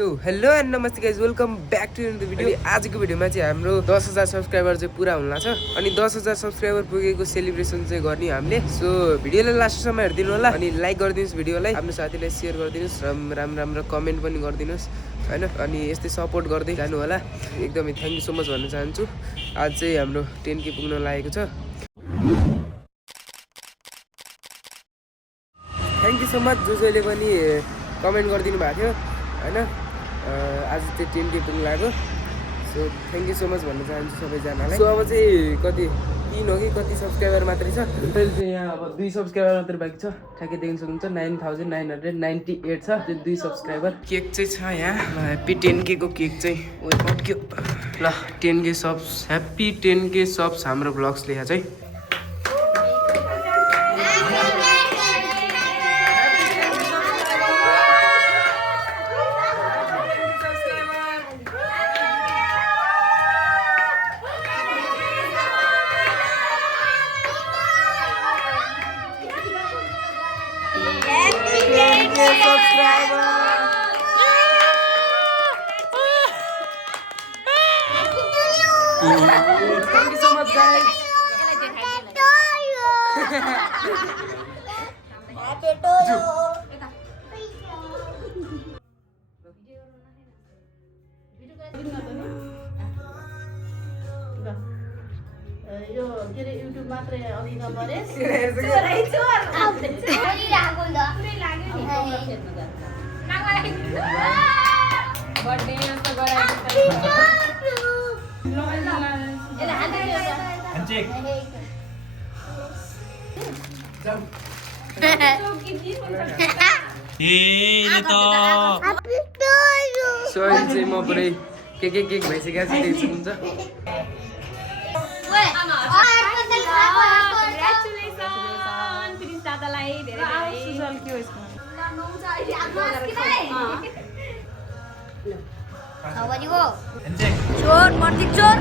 So hello and नमस्ते guys welcome back to the video. आजको भिडियोमा चाहिँ हाम्रो 10,000 सब्सक्राइबर चाहिँ पुरा हुन लाग्छ अनि 10,000 सब्सक्राइबर पुगेको सेलिब्रेसन चाहिँ गर्ने हामीले। सो भिडियोलाई लास्टसम्म हेरिदिनु होला अनि लाइक गरिदिनुहोस् भिडियोलाई, आफ्नो साथीलाई सेयर गरिदिनुहोस् र राम्रो कमेन्ट पनि गरिदिनुहोस् हैन। अनि यस्तै सपोर्ट गर्दै जानु होला। एकदमै थ्याङ्क यू सो मच भन्न चाहन्छु। आज चाहिँ हाम्रो 10K पुग्न लागेको छ। थ्याङ्क यू सो मच जसले पनि कमेन्ट गरिदिनु भएको थियो हैन। आज चाहिँ 10K पुग्न लाग्यो। So thank you so much भन्न चाहन्छु सबैजनालाई। सो अब चाहिँ कति 3 हो कि कति सब्सक्राइबर मात्रै छ। टोटल चाहिँ यहाँ अब 2 सब्सक्राइबर मात्रै बाँकी छ। ठ्याक्कै देख्न सक्नुहुन्छ 9998 छ त्यो 2 सब्सक्राइबर। केक चाहिँ छ यहाँ। ल ह्याप्पी 10K को केक चाहिँ ओइ पक्यो। ल 10K subs happy 10K subs हाम्रो ब्लग्स लेखा चाहिँ। Thank you so much, guys. Happy to you. यो के रे युट्युब मात्रै अलि नपरेस् So चाहिँ म पुरै केक भइसकेको छ देख्नुहुन्छ। चोर मर्ती चोर